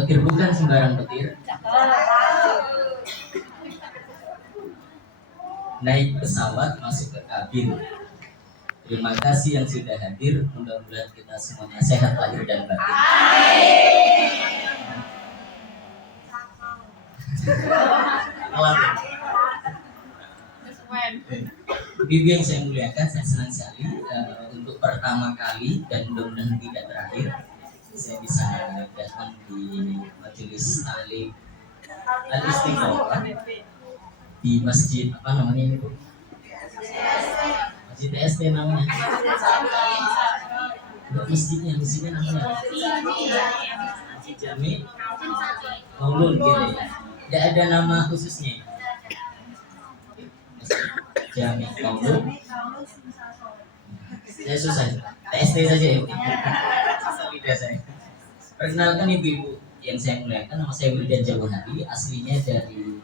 Petir bukan sembarang petir. Naik pesawat masuk ke kabin. Terima kasih yang sudah hadir. Mudah-mudahan kita semuanya sehat lahir dan batin. Bibi yang saya muliakan, saya senang sekali untuk pertama kali dan mudah-mudahan tidak terakhir saya bisa datang di majelis taklim Al-Istiqomah di masjid apa namanya ini Bu? Masjid TST namanya. Masjidnya namanya Masjid Jami Maulun gitu ya. Tidak ada nama khususnya. Jami Maulun. Saya susah. TST saja ya. Lidah saya. Perkenalkan ibu-ibu yang saya muliakan, nama saya Wildan Jawahari, aslinya dari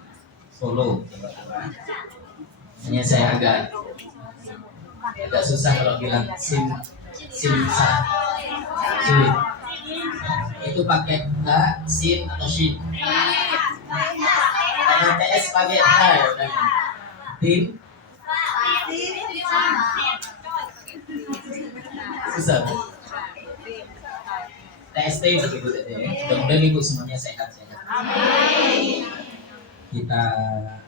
Solo, Jawa Tengah. Hanya saya agak susah kalau bilang sim sah. Itu pakai H, sin atau shin. Kalau TS pakai H ya. Tim. Susah. TST begitu saja ya. Mudah-mudahan ibu semuanya sehat-sehat. Kita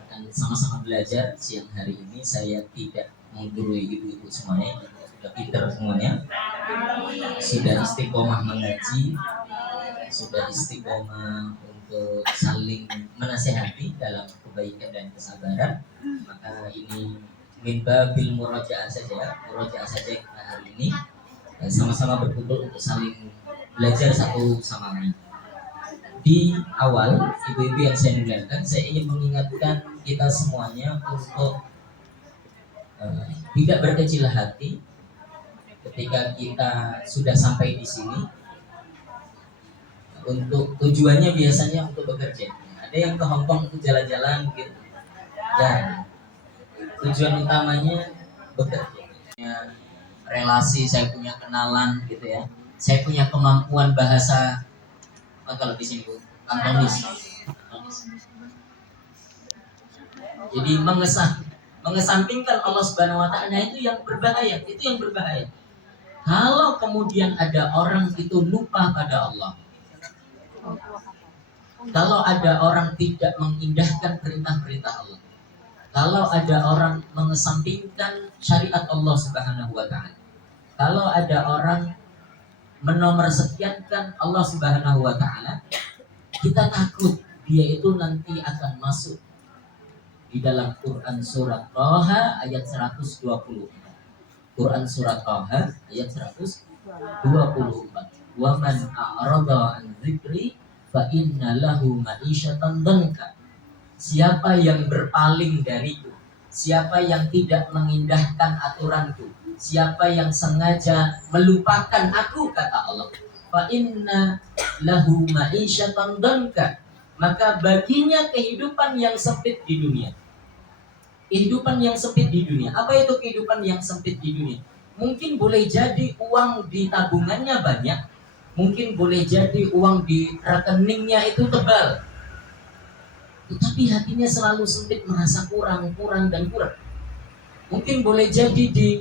akan sama-sama belajar siang hari ini. Saya tidak menggurui ibu-ibu semuanya, sudah pinter semuanya, sudah istiqomah mengaji, sudah istiqomah untuk saling menasehati dalam kebaikan dan kesabaran. Maka ini min babil murojaah saja kita hari ini sama-sama berkumpul untuk saling belajar satu sama lain. Di awal, ibu-ibu yang saya muliakan, saya ingin mengingatkan kita semuanya untuk tidak berkecil hati ketika kita sudah sampai di sini. Untuk tujuannya biasanya untuk bekerja. Ada yang ke Hongkong untuk jalan-jalan gitu. Ya, tujuan utamanya bekerja. Relasi, saya punya kenalan gitu ya. Saya punya kemampuan bahasa. Kalau di sini Bu, Kantonis. Jadi mengesampingkan Allah Subhanahu wa taala itu yang berbahaya, Kalau kemudian ada orang itu lupa pada Allah. Kalau ada orang tidak mengindahkan perintah-perintah Allah. Kalau ada orang mengesampingkan syariat Allah Subhanahu wa taala. Kalau ada orang menomorsetiankan Allah Subhanahu wa taala, kita takut dia itu nanti akan masuk di dalam Quran surat Thaha ayat 120. Quran surat Thaha ayat 124. Wa man a'rada an dzikri fa inna lahu ma'isyatan dhanka. Siapa yang berpaling dariku, siapa yang tidak mengindahkan aturanku, siapa yang sengaja melupakan aku, kata Allah, fa inna lahu ma'isyatan dhanka, maka baginya kehidupan yang sempit di dunia. Kehidupan yang sempit di dunia. Apa itu kehidupan yang sempit di dunia? Mungkin boleh jadi uang di tabungannya banyak, mungkin boleh jadi uang di rekeningnya itu tebal, tetapi hatinya selalu sempit, merasa kurang. Mungkin boleh jadi di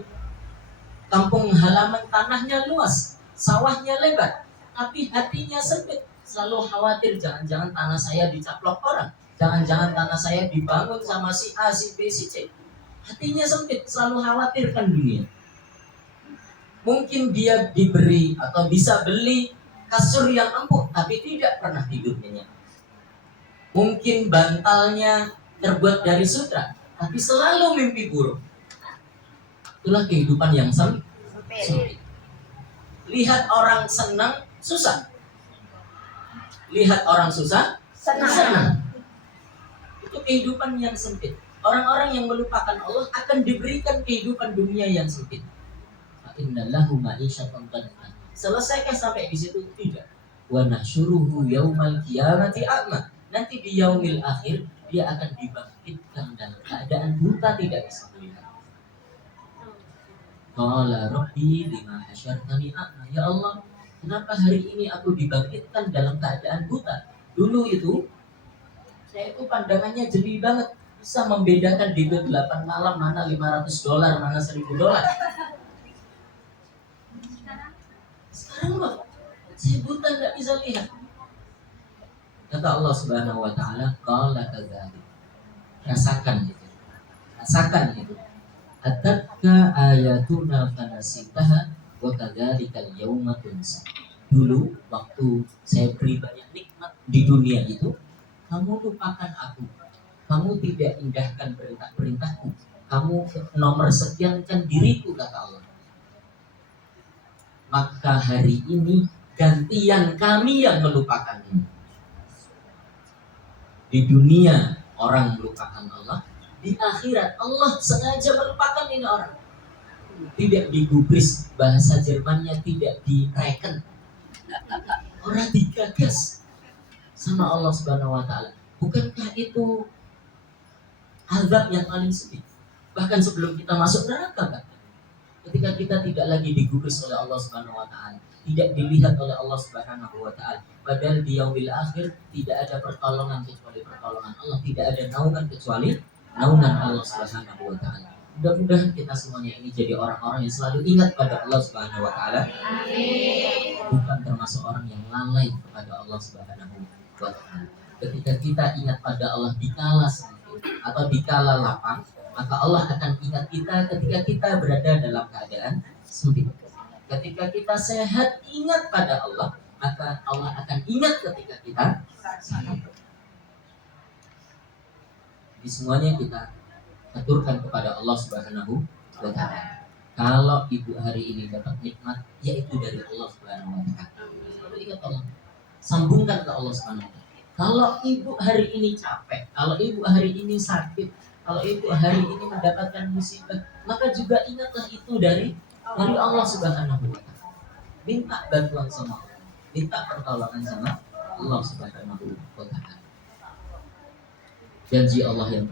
kampung halaman tanahnya luas, sawahnya lebar, tapi hatinya sempit, selalu khawatir jangan-jangan tanah saya dicaplok orang, jangan-jangan tanah saya dibangun sama si A, si B, si C. Hatinya sempit, selalu khawatirkan dunia. Mungkin dia diberi atau bisa beli kasur yang empuk, tapi tidak pernah tidur nyenyak. Mungkin bantalnya terbuat dari sutra, tapi selalu mimpi buruk. Itulah kehidupan yang sempit. Lihat orang senang, susah. Lihat orang susah, senang. Itu kehidupan yang sempit. Orang-orang yang melupakan Allah akan diberikan kehidupan dunia yang sempit. Innallahu ma'isyatan dhanka. Selesaikah sampai di situ? Tidak. Wa nahsyuruhu yaumal qiyamati a'ma. Nanti di yaumil akhir dia akan dibangkitkan dalam keadaan buta, tidak bisa melihat. Qala rabbi lima hasyartani a'ma. Ya Allah, Kenapa hari ini aku dibangkitkan dalam keadaan buta? Dulu itu saya itu pandangannya jeli banget, bisa membedakan di 8 malam mana $500, mana $1000. Sekarang loh, saya buta nggak bisa lihat. Kata Allah Subhanahu Wa Taala, qala kadzalik. Rasakan itu, rasakan itu. Atatka ayatuna fanasitaha wa kadzalikal yauma tunsa. Dulu waktu saya beri banyak nikmat di dunia itu, kamu lupakan aku. Kamu tidak indahkan perintah-perintahku. Kamu nomor sekiankan diriku, kata Allah. Maka hari ini gantian kami yang melupakanmu. Di dunia orang melupakan Allah, di akhirat Allah sengaja melupakan ini orang. Tidak digubris, bahasa Jermannya tidak direken. Orang digagas sama Allah Subhanahu Wa Taala. Bukankah itu azab yang paling sedih? Bahkan sebelum kita masuk neraka, kan? Ketika kita tidak lagi digubris oleh Allah Subhanahu Wa Taala, tidak dilihat oleh Allah Subhanahu Wa Taala. Padahal di yaumil akhir tidak ada pertolongan kecuali pertolongan Allah, tidak ada naungan kecuali naungan Allah Subhanahu Wa Taala. Mudah-mudahan kita semuanya ini jadi orang-orang yang selalu ingat pada Allah Subhanahu Wa Taala. Bukan termasuk orang yang lalai kepada Allah Subhanahu Wa Taala. Ketika kita ingat pada Allah dikala sempit atau dikala lapang, maka Allah akan ingat kita ketika kita berada dalam keadaan sempit. Ketika kita sehat, ingat pada Allah, maka Allah akan ingat ketika kita sakit. Jadi semuanya kita aturkan kepada Allah Subhanahu Wa Taala. Kalau ibu hari ini dapat nikmat, yaitu dari Allah Subhanahu Wa Taala. Selalu ingat Allah, sambungkan ke Allah Subhanahu Wa Taala. Kalau ibu hari ini capek, kalau ibu hari ini sakit, kalau ibu hari ini mendapatkan musibah, maka juga ingatlah itu dari Allah Subhanahu Wa Taala. Minta bantuan sama Allah, minta pertolongan sama Allah Subhanahu Wa Taala. Janji Allah yang